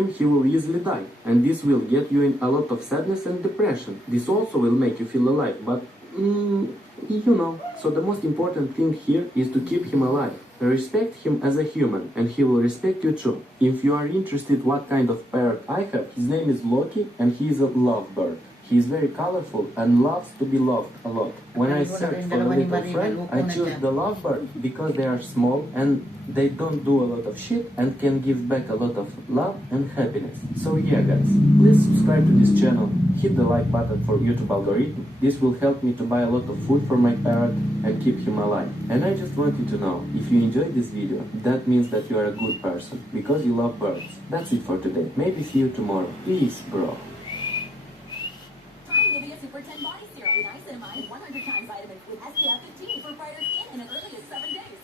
him, he will easily die. And this will get you in a lot of sadness and depression. This also will make you feel alive, but you know. So the most important thing here is to keep him alive. Respect him as a human, and he will respect you too. If you are interested what kind of parrot I have, his name is Loki, and he is a lovebird. He is very colorful and loves to be loved a lot. When I search for a little friend, I choose the lovebird because they are small and they don't do a lot of shit and can give back a lot of love and happiness. So yeah guys, please subscribe to this channel, hit the like button for YouTube algorithm. This will help me to buy a lot of food for my parrot and keep him alive. And I just want you to know, if you enjoyed this video, that means that you are a good person because you love birds. That's it for today. Maybe see you tomorrow. Peace, bro. Super 10 Body Serum with niacinamide, 100 times vitamins with SPF 15 for brighter skin in as early as 7 days.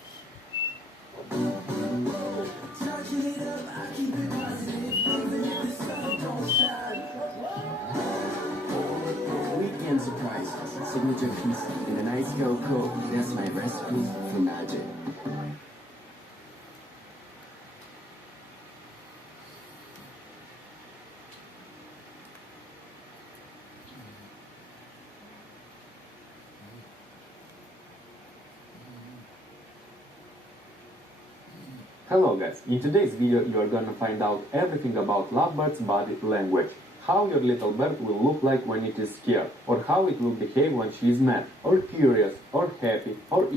Weekend surprise, signature piece in an ice cold coat. That's my recipe for magic. Hello guys, in today's video you are gonna find out everything about lovebirds' body language. How your little bird will look like when it is scared, or how it will behave when she is mad, or curious, or happy, or